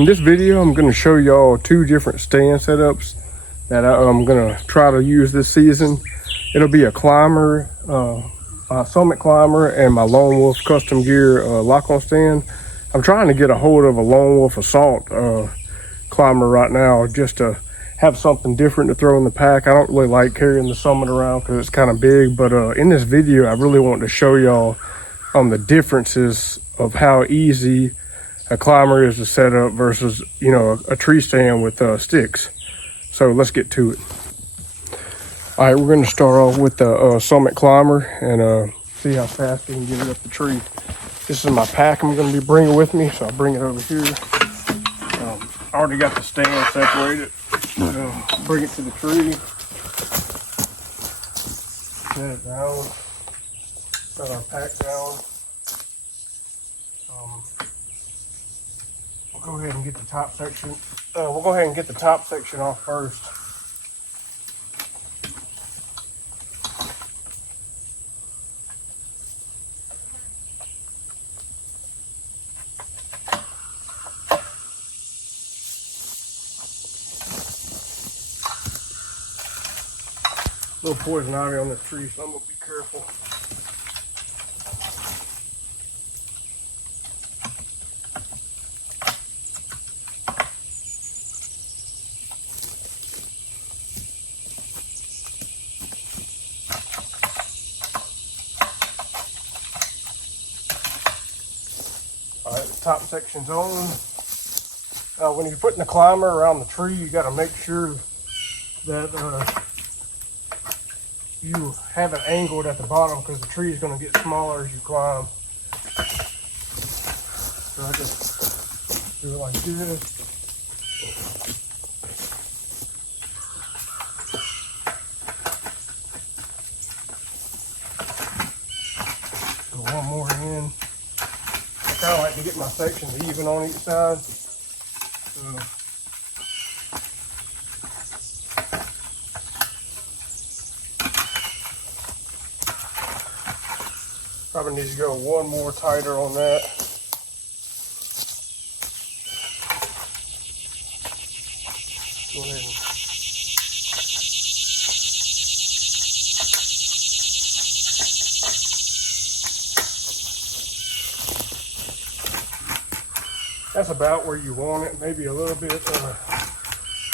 In this video, I'm going to show y'all two different stand setups that I'm going to try to use this season. It'll be a climber, my Summit climber, and my Lone Wolf custom gear lock-on stand. I'm trying to get a hold of a Lone Wolf assault climber right now, just to have something different to throw in the pack. I don't really like carrying the Summit around because it's kind of big, but in this video, I really want to show y'all the differences of how easy a climber is to set up versus, you know, a tree stand with sticks. So let's get to it. All right, we're going to start off with the Summit climber and see how fast we can get it up the tree. This is my pack I'm going to be bringing with me, so I'll bring it over here. I already got the stand separated. Bring it to the tree. Set it down. Set our pack down. We'll go ahead and get the top section. We'll go ahead and get the top section off first. A little poison ivy on this tree, so I'm gonna be careful. All right, the top section's on. When you're putting the climber around the tree, you got to make sure that you have it angled at the bottom, because the tree is going to get smaller as you climb. So I just do it like this. Go one more in. I kind of like to get my sections even on each side. Probably need to go one more tighter on that. Go ahead and that's about where you want it. Maybe a little bit,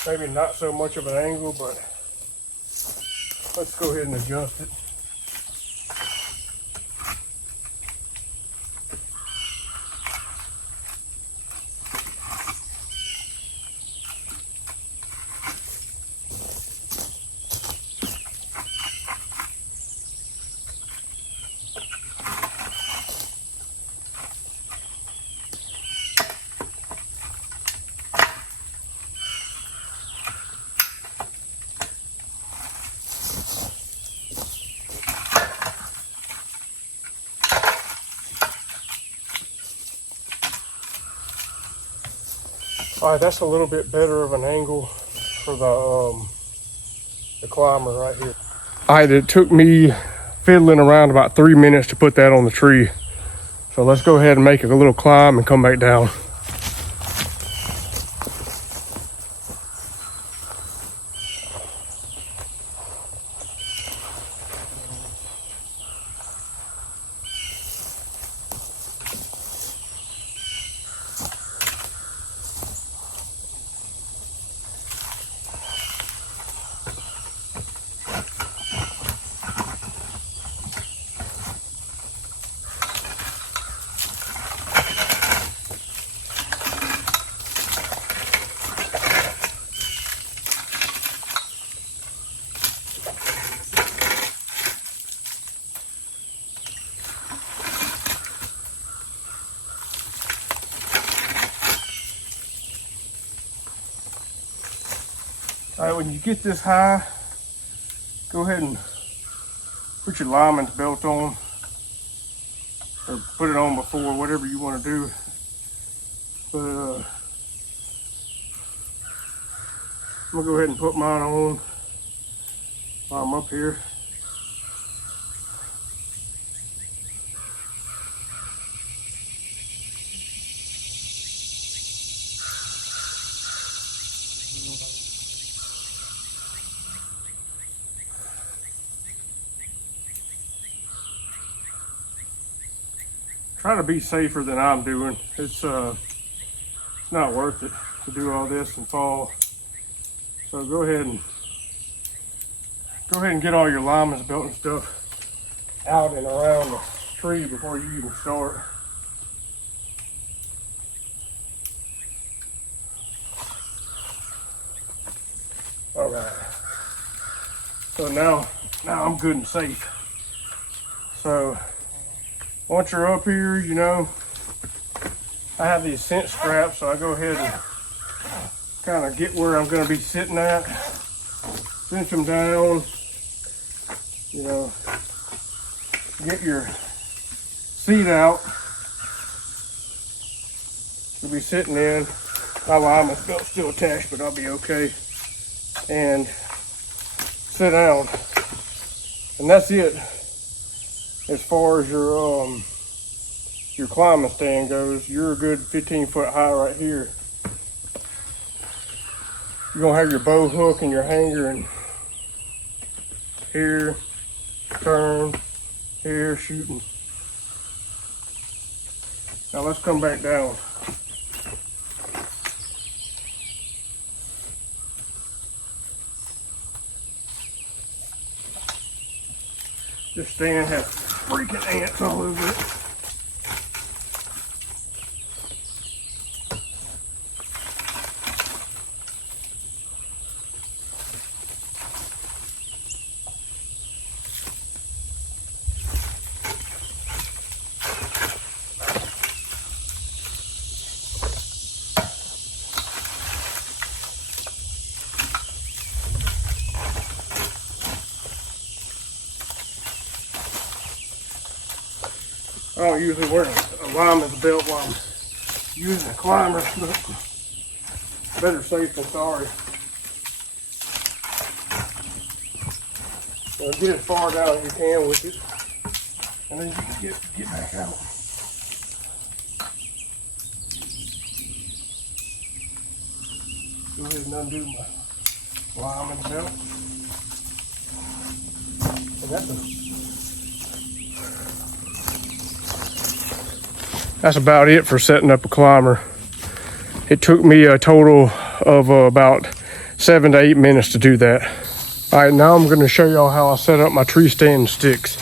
maybe not so much of an angle, but let's go ahead and adjust it. All right, that's a little bit better of an angle for the climber right here. All right, it took me fiddling around about 3 minutes to put that on the tree. So let's go ahead and make a little climb and come back down. All right, when you get this high, go ahead and put your lineman's belt on, or put it on before, whatever you want to do. But I'm gonna go ahead and put mine on while I'm up here. try to be safer than I'm doing. It's not worth it to do all this and fall. So go ahead and get all your lineman's belt and stuff out and around the tree before you even start. All right. So now I'm good and safe. So once you're up here, you know, I have these scent straps, so I go ahead and kind of get where I'm going to be sitting at, cinch them down, you know, get your seat out you'll be sitting in. My lineman's belt's still attached, but I'll be okay. And sit down. And that's it as far as your climbing stand goes. You're a good 15 foot high right here. You're gonna have your bow hook and your hanger, and here, turn, here, shooting. Now let's come back down. This stand has freaking ants all over it. I don't usually wear a lineman's belt while I'm using a climber, but better safe than sorry. So get as far down as you can with it, and then you can get back out. Go ahead and undo my lineman's belt. And that's about it for setting up a climber. It took me a total of about 7 to 8 minutes to do that. All right, now I'm gonna show y'all how I set up my tree stand sticks.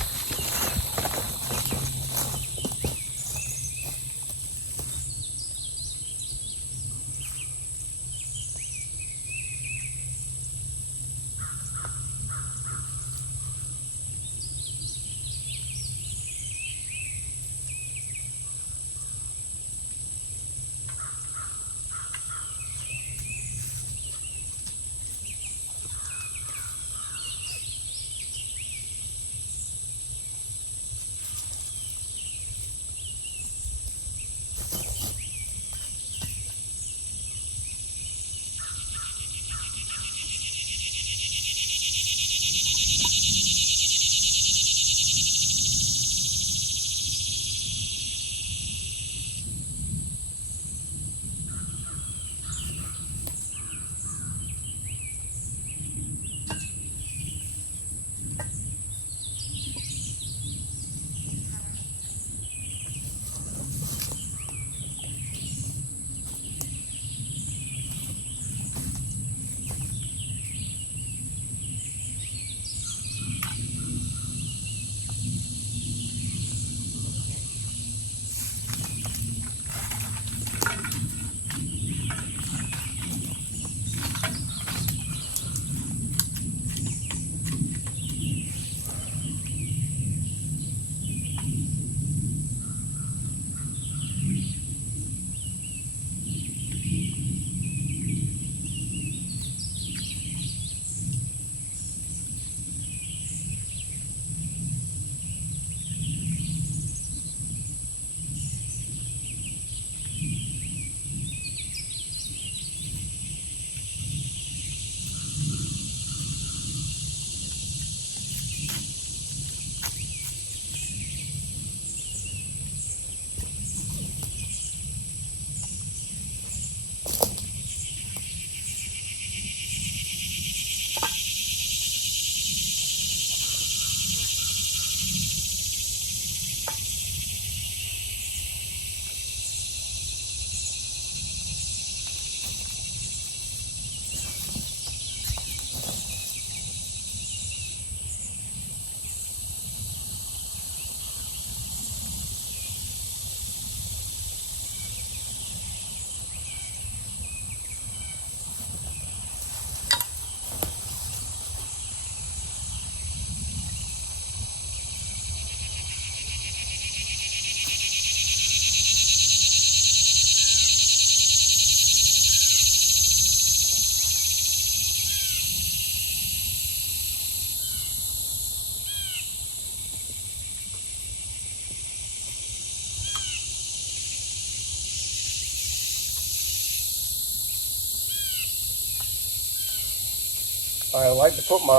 I like to put my,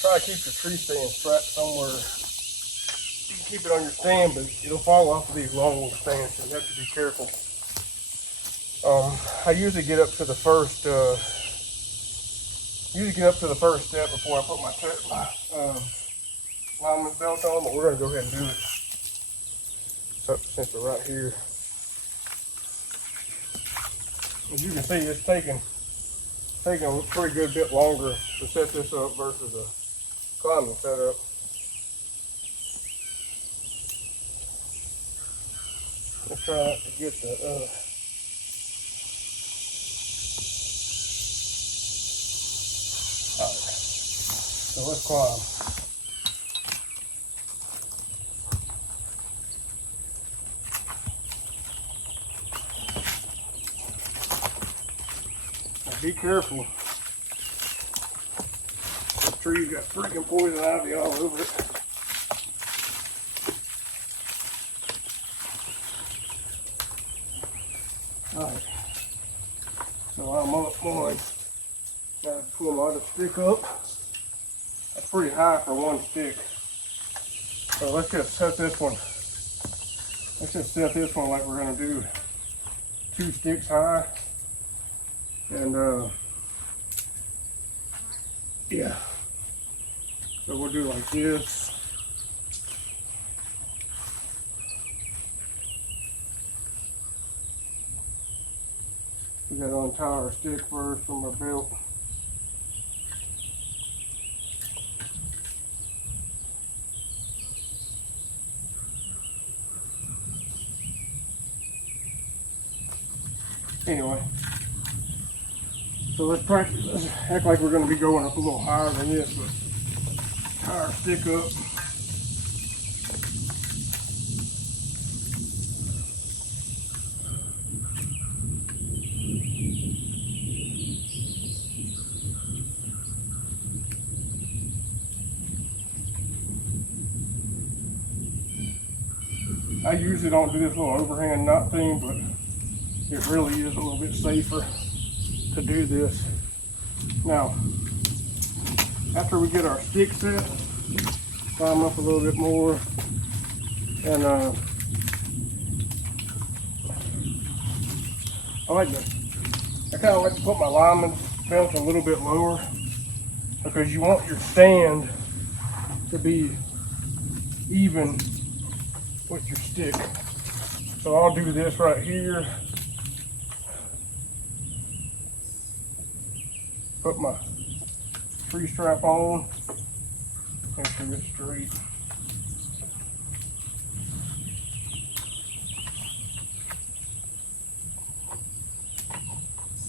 try to keep your tree stand strapped somewhere. You can keep it on your stand, but it'll fall off of these long stands, so you have to be careful. I usually get up to the first, step before I put my alignment belt on, but we're going to go ahead and do it. So, since we're right here. As you can see, it's taking a pretty good bit longer to set this up versus a climbing setup. Let's try not to get the alright, so let's climb. Be careful. This tree's got freaking poison ivy all over it. Alright. So I'm up one. Gotta pull my other stick up. That's pretty high for one stick. So let's just set this one. Let's just set this one like we're gonna do 2 sticks high. And yeah, so we'll do like this. We gotta untie our stick first from our belt. Anyway. So let's practice, let's act like we're going to be going up a little higher than this, but tie our stick up. I usually don't do this little overhand knot thing, but it really is a little bit safer to do this. Now, after we get our stick set, climb up a little bit more, and I kind of like to put my alignment belt a little bit lower because you want your stand to be even with your stick. So I'll do this right here. Put my tree strap on, make sure it's straight.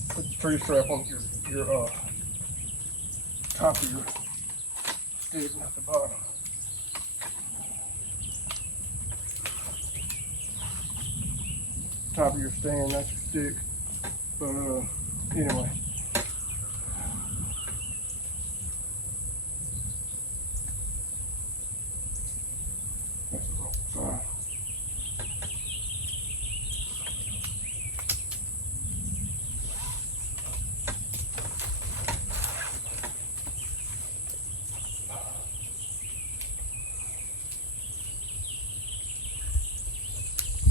Put the tree strap on your top of your stick, not the bottom. Top of your stand, that's your stick. But anyway.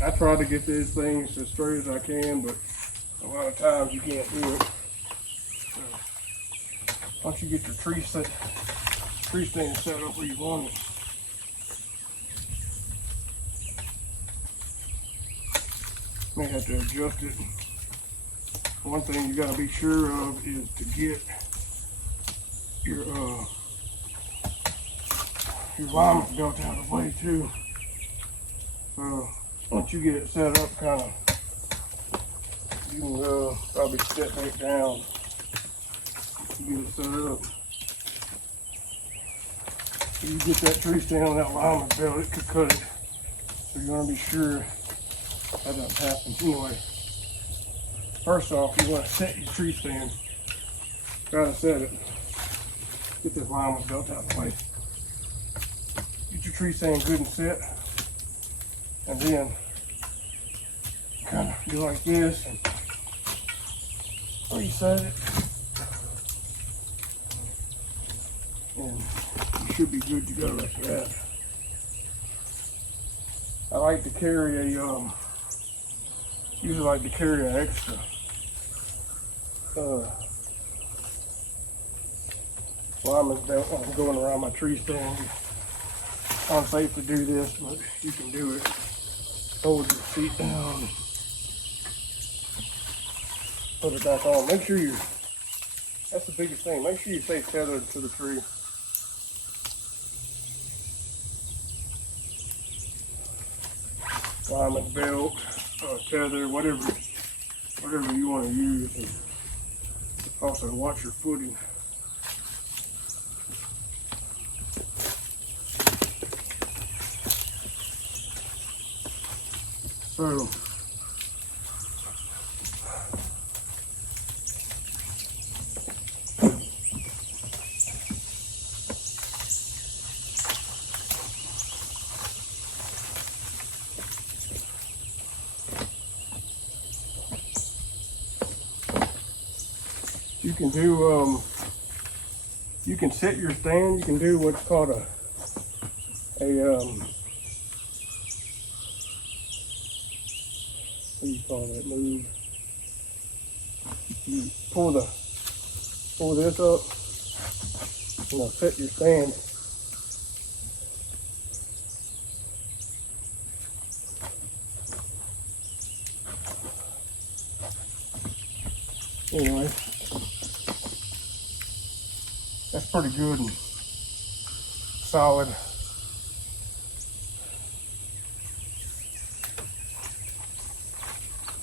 I try to get these things as straight as I can, but a lot of times you can't do it. So once you get your tree stand set up where you want it, you may have to adjust it. One thing you got to be sure of is to get your alignment belt out of the way too. So once you get it set up, kind of, you can probably step back down to get it set up. If you get that tree stand on that alignment belt, it could cut it. So you want to be sure that doesn't happen. Anyway, first off, you want to set your tree stand. Try to set it. Get this alignment belt out of the way. Get your tree stand good and set. And then kind of do like this and reset it. should be good to go like that. I like to carry usually like to carry an extra lineman's belt when I'm going around my tree stand. It's unsafe to do this, but you can do it. Hold your feet down, put it back on. Make sure you, that's the biggest thing, make sure you stay tethered to the tree. Lineman's belt, tether, whatever you want to use. And also watch your footing. So you can do you can set your stand. You can do what's called a what do you call that move? You pull this up, set your stand. Anyway, that's pretty good and solid.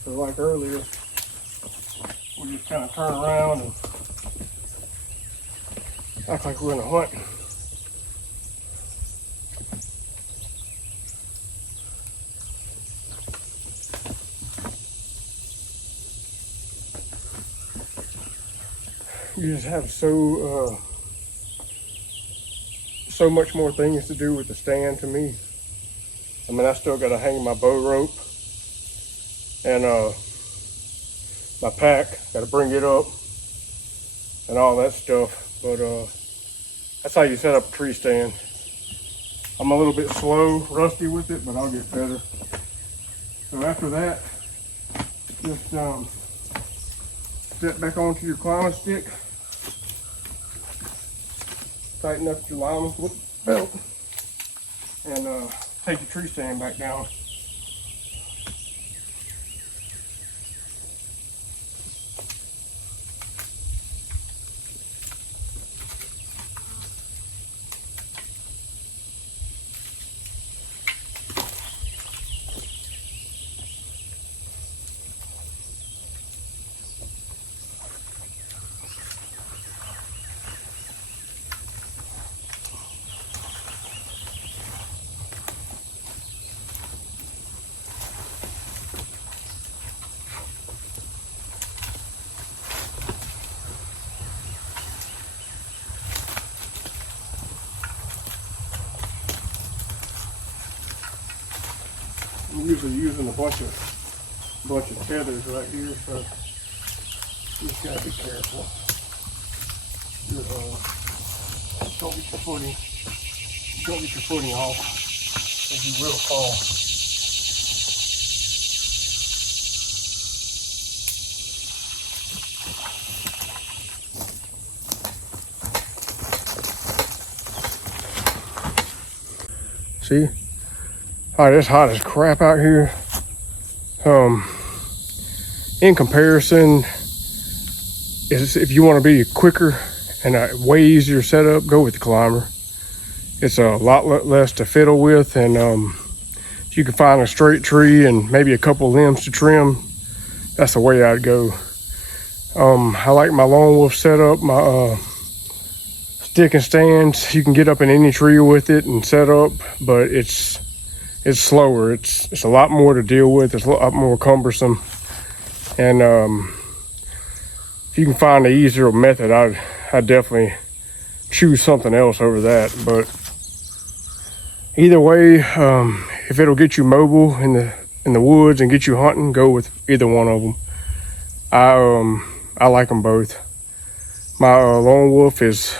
So like earlier, we just kind of turn around and act like we're in a hunt. You just have so much more things to do with the stand to me. I mean, I still got to hang my bow rope and my pack, got to bring it up and all that stuff. But that's how you set up a tree stand. I'm a little bit slow, rusty with it, but I'll get better. So after that, just step back onto your climbing stick, tighten up your lineman's belt, and take your tree stand back down. I'm usually using a bunch of tethers right here, so you just gotta be careful. Don't get your footing off, as you will fall. See? Alright, it's hot as crap out here. In comparison, if you want to be quicker and a way easier setup, go with the climber. It's a lot less to fiddle with, and if you can find a straight tree and maybe a couple limbs to trim, that's the way I'd go. I like my Lone Wolf setup, my stick and stands. You can get up in any tree with it and set up, but it's slower. It's a lot more to deal with. It's a lot more cumbersome. And if you can find an easier method, I'd definitely choose something else over that. But either way, if it'll get you mobile in the woods and get you hunting, go with either one of them. I like them both. My Lone Wolf is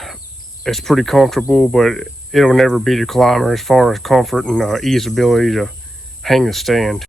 it's pretty comfortable, but it'll never beat a climber as far as comfort and easeability to hang the stand.